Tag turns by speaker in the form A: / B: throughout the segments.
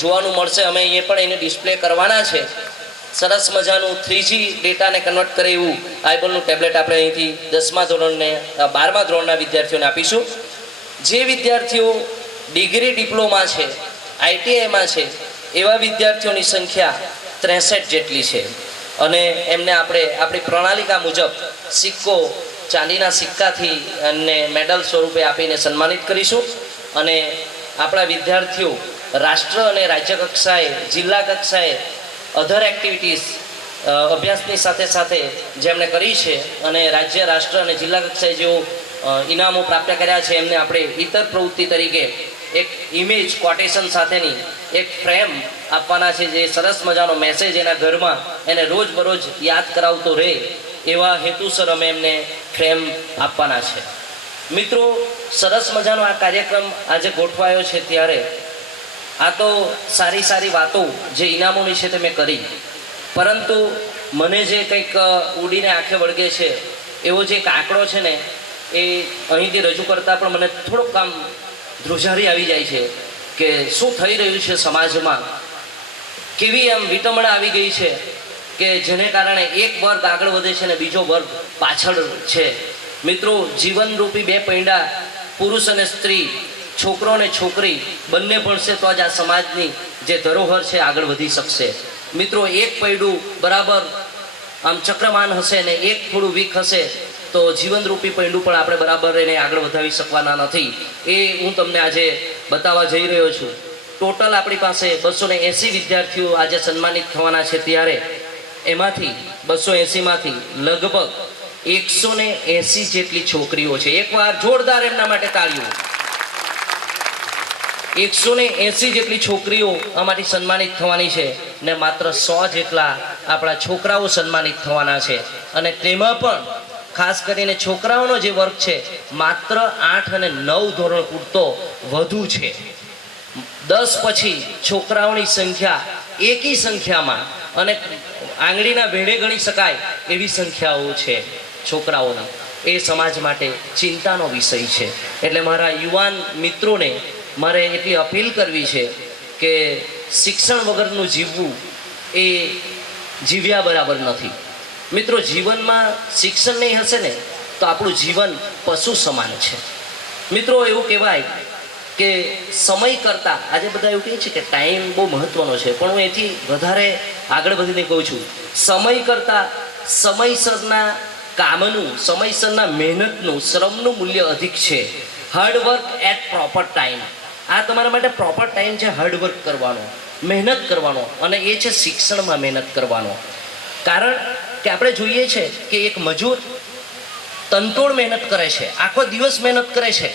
A: જોવાનું મળશે. અમે એ પણ એને ડિસ્પ્લે કરવાના છે. સરસ મજાનું થ્રીજી ડેટાને કન્વર્ટ કરે એવું આઈબલનું ટેબ્લેટ આપણે અહીંથી દસમા ધોરણને બારમા ધોરણના વિદ્યાર્થીઓને આપીશું. જે વિદ્યાર્થીઓ ડિગ્રી ડિપ્લોમા છે આઈટીઆઈમાં છે, એવા વિદ્યાર્થીઓની સંખ્યા ત્રેસઠ જેટલી છે. અને એમને આપણે, આપણી પ્રણાલિકા મુજબ સિક્કો ચાંદીના સિક્કાથી એમને મેડલ સ્વરૂપે આપીને સન્માનિત કરીશું. અને આપણા વિદ્યાર્થીઓ રાષ્ટ્ર અને રાજ્ય કક્ષાએ, જિલ્લા કક્ષાએ અધર એક્ટિવિટીઝ અભ્યાસની સાથે સાથે જેમણે કરી છે અને રાજ્ય, રાષ્ટ્ર અને જિલ્લા કક્ષાએ જેઓ ઇનામો પ્રાપ્ત કર્યા છે, એમને આપણે ઇતર પ્રવૃત્તિ તરીકે એક ઇમેજ કોટેશન સાથેની એક ફ્રેમ આપવાના છે જે સરસ મજાનો મેસેજ એના ઘરમાં એને રોજ બરોજ યાદ કરાવતો રહે એવા હેતુસર અમે એમને ફ્રેમ આપવાના છે. મિત્રો, સરસ મજાનો આ કાર્યક્રમ આજે ગોઠવાયો છે ત્યારે આ તો સારી સારી વાતો જે ઇનામો વિશે તે મેં કરી. પરંતુ મને જે કંઈક ઉડીને આંખે વળગે છે, એવો જે એક આંકડો છે ને, એ અહીંથી રજૂ કરતાં પણ મને થોડુંક આમ ધ્રુજારી આવી જાય છે કે શું થઈ રહ્યું છે સમાજમાં? કેવી આમ વિટમણા આવી ગઈ છે કે જેને કારણે એક વર્ગ આગળ વધે છે ને બીજો વર્ગ પાછળ છે? મિત્રો, જીવનરૂપી બે પૈંડા, પુરુષ અને સ્ત્રી છોકરો અને છોકરી બંને ભણશે તો જ આ સમાજની જે ધરોહર છે, આગળ વધી શકશે. મિત્રો, એક પૈડું બરાબર આમ ચક્રમાન હશે ને એક થોડું વીક હશે, તો જીવનરૂપી પૈડું પણ આપણે બરાબર એને આગળ વધાવી શકવાના નથી. એ હું તમને આજે બતાવવા જઈ રહ્યો છું. ટોટલ આપણી પાસે બસો ને એંસી વિદ્યાર્થીઓ આજે સન્માનિત થવાના છે ત્યારે. એમાંથી બસો એંસીમાંથી લગભગ એકસો ને એંસી જેટલી છોકરીઓ છે. એકવાર જોરદાર એમના માટે તાળીઓ. એકસો ને એંસી જેટલી છોકરીઓ આમાંથી સન્માનિત થવાની છે ને માત્ર સો જેટલા આપણા છોકરાઓ સન્માનિત થવાના છે. અને તેમાં પણ ખાસ કરીને છોકરાઓનો જે વર્ગ છે, માત્ર આઠ અને નવ ધોરણ પૂરતો વધુ છે. દસ પછી છોકરાઓની સંખ્યા એકી સંખ્યામાં અને આંગળીના ભેળે ગણી શકાય એવી સંખ્યાઓ છે છોકરાઓના. એ સમાજ માટે ચિંતાનો વિષય છે. એટલે મારા યુવાન મિત્રોને મારે એટલી અપીલ કરવી છે કે શિક્ષણ વગરનું જીવવું એ જીવ્યા બરાબર નથી. મિત્રો, જીવનમાં શિક્ષણ નહીં હશે ને, તો આપણું જીવન પશુ સમાન છે. મિત્રો, એવું કહેવાય કે સમય કરતાં, આજે બધા એવું કહે છે કે ટાઈમ બહુ મહત્વનો છે, પણ હું એથી વધારે આગળ વધીને કહું છું. સમય કરતાં સમયસરના કામનું, સમયસરના મહેનતનું, શ્રમનું મૂલ્ય અધિક છે. હાર્ડવર્ક એટ પ્રોપર ટાઈમ આ તમારા માટે પ્રોપર ટાઈમ છે હાર્ડવર્ક કરવાનો, મહેનત કરવાનો અને એ છે શિક્ષણમાં મહેનત કરવાનો. કારણ કે આપણે જોઈએ છે કે એક મજૂર તંતોડ મહેનત કરે છે, આખો દિવસ મહેનત કરે છે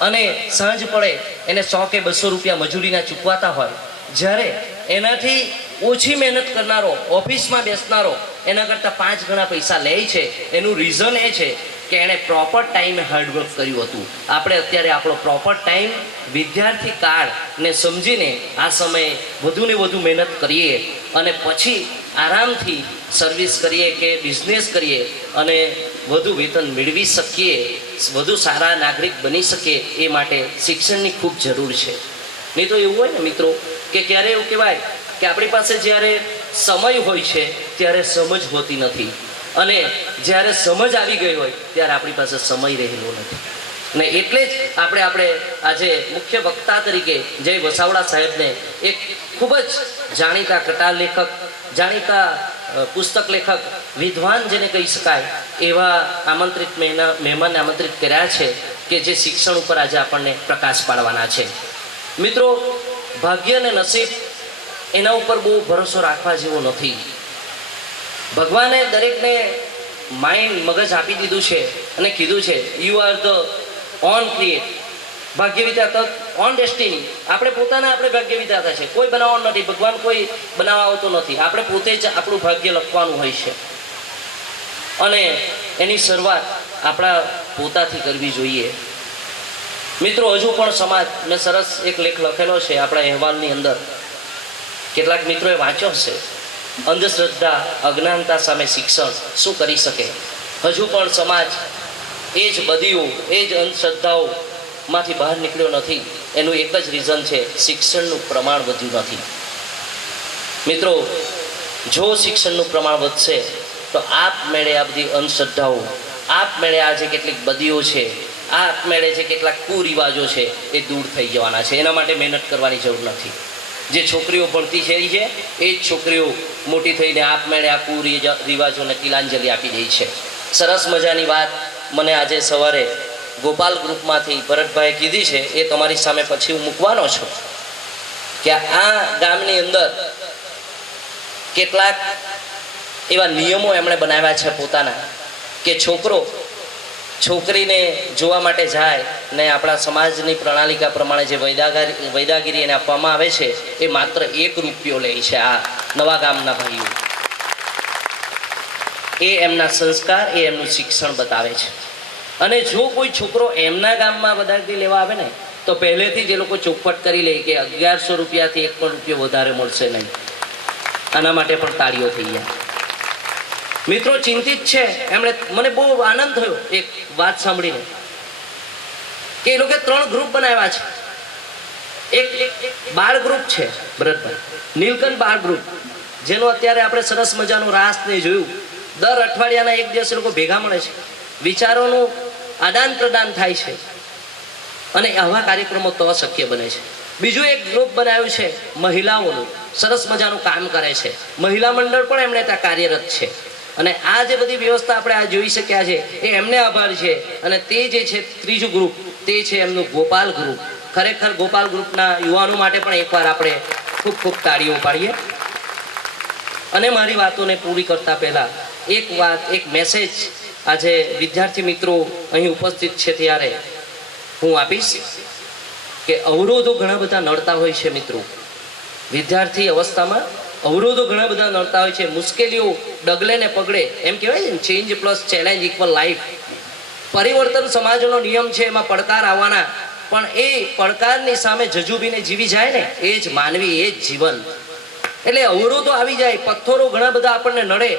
A: અને સાંજ પડે એને સો કે બસો રૂપિયા મજૂરીના ચૂકવાતા હોય, જ્યારે એનાથી ઓછી મહેનત કરનારો, ઓફિસમાં બેસનારો એના કરતાં પાંચ ગણા પૈસા લે છે. એનું રીઝન એ છે કે એણે પ્રોપર ટાઈમે હાર્ડવર્ક કર્યું હતું. આપણે અત્યારે આપણો પ્રોપર ટાઈમ વિદ્યાર્થી કાળને સમજીને આ સમયે વધુને વધુ મહેનત કરીએ અને પછી આરામથી સર્વિસ કરીએ કે બિઝનેસ કરીએ અને વધુ વેતન મેળવી શકીએ, વધુ સારા નાગરિક બની શકીએ એ માટે શિક્ષણની ખૂબ જરૂર છે. નહીં તો એવું હોય ને મિત્રો કે ક્યારે એવું કહેવાય કે આપણી પાસે જ્યારે સમય હોય છે ત્યારે સમજ હોતી નથી. અને જ્યારે સમજ આવી ગઈ હોય, ત્યારે આપણી પાસે સમય રહેલો નથી. ને એટલે જ આપણે આપણે આજે મુખ્ય વક્તા તરીકે જય વસાવડા સાહેબને એક ખૂબ જ જાણીતા કટા લેખક, જાણીતા પુસ્તક લેખક, વિદ્વાન જેને કહી શકાય, એવા આમંત્રિત મહેમાનને આમંત્રિત કર્યા છે કે જે શિક્ષણ ઉપર આજે આપણને પ્રકાશ પાડવાના છે. મિત્રો, ભાગ્ય અને નસીબ એના ઉપર બહુ ભરોસો રાખવા જેવો નથી. ભગવાને દરેકને માઇન્ડ મગજ આપી દીધું છે અને કીધું છે you are the own create ભાગ્ય વિધાતા ઓન ડેસ્ટિની આપણે પોતાના આપણે ભાગ્ય વિધાતા છે. કોઈ બનાવવાનું નથી. ભગવાન કોઈ બનાવવા આવતો નથી. આપણે પોતે જ આપણું ભાગ્ય લખવાનું હોય છે. અને એની શરૂઆત આપણા પોતાથી કરવી જોઈએ. મિત્રો, હજુ પણ સમાજ, મેં સરસ એક લેખ લખેલો છે આપણા અહેવાલની અંદર. કેટલાક મિત્રોએ વાંચ્યો હશે. અંધશ્રદ્ધા, અજ્ઞાનતા સામે શિક્ષણ શું કરી શકે? હજુ પણ સમાજ એ જ બદીઓ, એ જ અંધશ્રદ્ધાઓમાંથી બહાર નીકળ્યો નથી. એનું એક જ રીઝન છે, શિક્ષણનું પ્રમાણ વધ્યું નથી. મિત્રો, જો શિક્ષણનું પ્રમાણ વધશે, તો આપમેળે આ બધી અંધશ્રદ્ધાઓ આપમેળે આ જે કેટલીક બદીઓ છે આપમેળે જે કેટલાક કુરિવાજો છે, એ દૂર થઈ જવાના છે. એના માટે મહેનત કરવાની જરૂર નથી. જે છોકરીઓ ભણતી છે છે, એ જ છોકરીઓ મોટી થઈને આપમેળે આ રિવાજોને તિલાંજલિ આપી દે છે. સરસ મજાની વાત મને આજે સવારે ગોપાલ ગ્રુપમાંથી ભરતભાઈ કીધી છે, એ તમારી સામે પછી હું મૂકવાનો છું. કે આ ગામની અંદર કેટલાક એવા નિયમો એમણે બનાવ્યા છે પોતાના, કે છોકરો છોકરીને જોવા માટે જાય ને આપણા સમાજની પ્રણાલિકા પ્રમાણે જે વૈદાગારી વૈદાગીરી એને આપવામાં આવે છે, એ માત્ર એક રૂપિયો લે છે આ નવા ગામના ભાઈઓ. એ એમના સંસ્કાર, એ એમનું શિક્ષણ બતાવે છે. અને જો કોઈ છોકરો એમના ગામમાં વદાગરી લેવા આવે ને, તો પહેલેથી જ એ લોકો ચોખવટ કરી લે કે અગિયારસો રૂપિયાથી એક પણ રૂપિયો વધારે મળશે નહીં. આના માટે પણ તાળીઓ થઈ ગયા. મિત્રો ચિંતિત છે. એમણે મને બહુ આનંદ થયો એક વાત સાંભળીને. કે એ લોકો ત્રણ ગ્રુપ બનાવ્યા છે. એક બાળ ગ્રુપ છે, ભરતભાઈ. નીલકંઠ બાળ ગ્રુપ જેનો અત્યારે આપણે સરસ મજાનું રાસ ને જોયું. દર અઠવાડિયાના એક દિવસ લોકો ભેગા મળે છે. વિચારોનું આદાન પ્રદાન થાય છે. અને આવા કાર્યક્રમો તો શક્ય બને છે. બીજું એક ગ્રુપ બનાવ્યું છે, મહિલાઓનું. સરસ મજાનું કામ કરે છે. મહિલા મંડળ પણ એમણે ત્યાં કાર્યરત છે. અને આ જે બધી વ્યવસ્થા આપણે આ જોઈ શક્યા છે, એ એમને આભાર છે. અને તે જે છે ત્રીજું ગ્રુપ તે છે એમનું ગોપાલ ગ્રુપ ખરેખર ગોપાલ ગ્રુપના યુવાનો માટે પણ એકવાર આપણે ખૂબ ખૂબ તાળીઓ પાડીએ અને મારી વાતોને પૂરી કરતા પહેલા એક વાત, એક મેસેજ આજે વિદ્યાર્થી મિત્રો અહીં ઉપસ્થિત છે ત્યારે હું આપીશ કે અવરોધો ઘણા બધા નડતા હોય છે મિત્રો. વિદ્યાર્થી અવસ્થામાં અવરોધો ઘણા બધા નડતા હોય છે. મુશ્કેલીઓ ડગલે ને પગડે. એમ કહેવાય ને change plus challenge equal life પરિવર્તન સમાજનો નિયમ છે, એમાં પડકાર આવવાના. પણ એ પડકારની સામે જજુબીને જીવી જાય ને, એ જ માનવી, એ જ જીવન. એટલે અવરોધો આવી જાય, પથ્થરો ઘણા બધા આપણને નડે.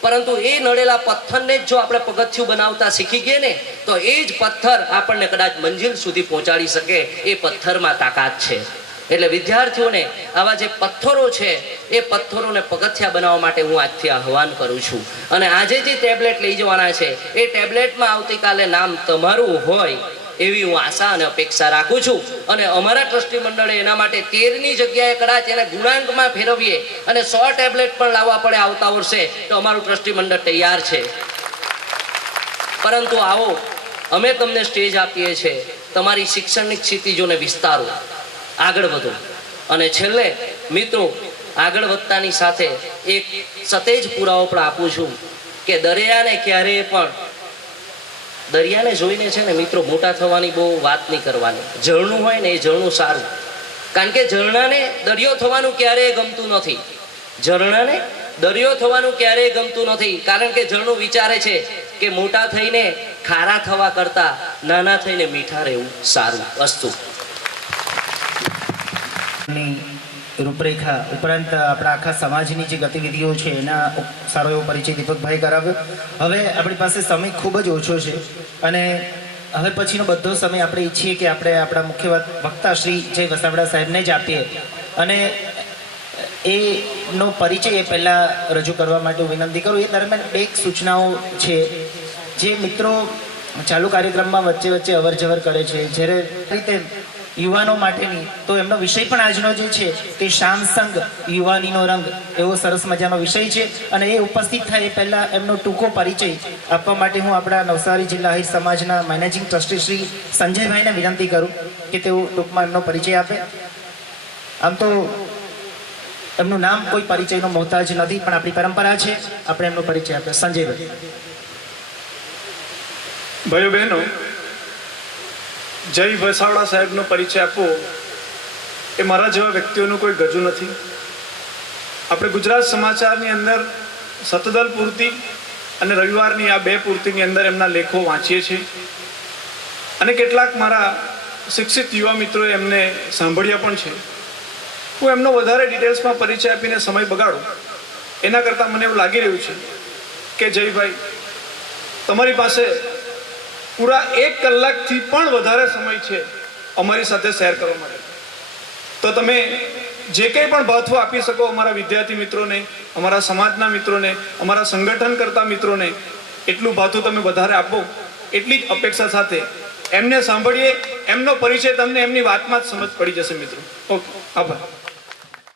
A: પરંતુ એ નડેલા પથ્થરને જ જો આપણે પગથિયું બનાવતા શીખી ગઈએ ને, તો એ જ પથ્થર આપણને કદાચ મંજિલ સુધી પહોંચાડી શકે. એ પથ્થરમાં તાકાત છે. એટલે વિદ્યાર્થીઓને આવા જે પથ્થરો છે, એ પથ્થરોને પગથિયા બનાવવા માટે હું આજથી આહવાન કરું છું. અને આજે જે ટેબ્લેટ લઈ જવાના છે, એ ટેબ્લેટમાં આવતીકાલે નામ તમારું હોય એવી હું આશા અને અપેક્ષા રાખું છું. અને અમારા ટ્રસ્ટી મંડળે એના માટે તેરની જગ્યાએ કદાચ એને ગુણાંકમાં ફેરવીએ અને સો ટેબ્લેટ પણ લાવવા પડે આવતા વર્ષે, તો અમારું ટ્રસ્ટી મંડળ તૈયાર છે. પરંતુ આવો, અમે તમને સ્ટેજ આપીએ છીએ. તમારી શિક્ષણની ક્ષિતિજોને વિસ્તારો. આગળ વધો. અને છેલ્લે, મિત્રો, આગળ વધતાની સાથે એક સતેજ પુરાવો પણ આપું છું કે દરિયાને ક્યારેય પણ, દરિયાને જોઈને છે ને મિત્રો મોટા થવાની બહુ વાત નહીં કરવાની. ઝરણું હોય ને એ ઝરણું સારું. કારણ કે ઝરણાને દરિયો થવાનું ક્યારેય ગમતું નથી. ઝરણાને દરિયો થવાનું ક્યારેય ગમતું નથી. કારણ કે ઝરણું વિચારે છે કે મોટા થઈને ખારા થવા કરતા નાના થઈને મીઠા રહેવું સારું અસ્તુ
B: ની રૂપરેખા ઉપરાંત આપણા આખા સમાજની જે ગતિવિધિઓ છે, એના સારો એવો પરિચય દીપકભાઈ કરાવ્યો. હવે આપણી પાસે સમય ખૂબ જ ઓછો છે અને હવે પછીનો બધો સમય આપણે ઈચ્છીએ કે આપણે આપણા મુખ્ય વક- વક્તા શ્રી જય વસાવડા સાહેબને જ આપીએ. અને એનો પરિચય એ પહેલાં રજૂ કરવા માટે વિનંતી કરું. એ દરમિયાન બે સૂચનાઓ છે. જે મિત્રો ચાલુ કાર્યક્રમમાં વચ્ચે વચ્ચે અવર જવર કરે છે. જ્યારે રીતે યુવાનો માટેની. તો એમનો વિષય પણ આજનો જે છે તે શામસંગ યુવાનીનો રંગ, એવો સરસ મજાનો વિષય છે. અને એ ઉપસ્થિત થાય એ પહેલાં એમનો ટૂંકો પરિચય આપવા માટે હું આપણા નવસારી જિલ્લા આહિર સમાજના મેનેજિંગ ટ્રસ્ટી શ્રી સંજયભાઈને વિનંતી કરું કે તેઓ ટૂંકમાં એમનો પરિચય આપે. આમ તો એમનું નામ કોઈ પરિચયનો મોહતાજ નથી, પણ આપણી પરંપરા છે. આપણે એમનો પરિચય આપ્યો સંજયભાઈ.
C: ભાઈઓ બહેનો જય વસાવડા સાહેબનો પરિચય આપવો એ મારા જેવા વ્યક્તિઓનું કોઈ ગજુ નથી. આપણે ગુજરાત સમાચારની અંદર સતદલ પૂર્તિ અને રવિવારની આ બે પૂર્તિની અંદર એમના લેખો વાંચીએ છીએ. અને કેટલાક મારા શિક્ષિત યુવા મિત્રોએ એમને સાંભળ્યા પણ છે. હું એમનો વધારે ડિટેલ્સમાં પરિચય આપીને સમય બગાડું. એના કરતાં મને એવું લાગી રહ્યું છે કે જયભાઈ, તમારી પાસે પૂરા એક કલાકથી પણ વધારે સમય છે અમારી સાથે શેર કરવા માટે. તો તમે જે કંઈ પણ ભાથું આપી શકો અમારા વિદ્યાર્થી મિત્રોને, અમારા સમાજના મિત્રોને, અમારા સંગઠન કરતા મિત્રોને, એટલું ભાથું તમે વધારે આપો, એટલી જ અપેક્ષા સાથે એમને સાંભળીએ, એમનો પરિચય તમને એમની વાતમાં જ સમજ પડી જશે મિત્રો. ઓકે, આભાર.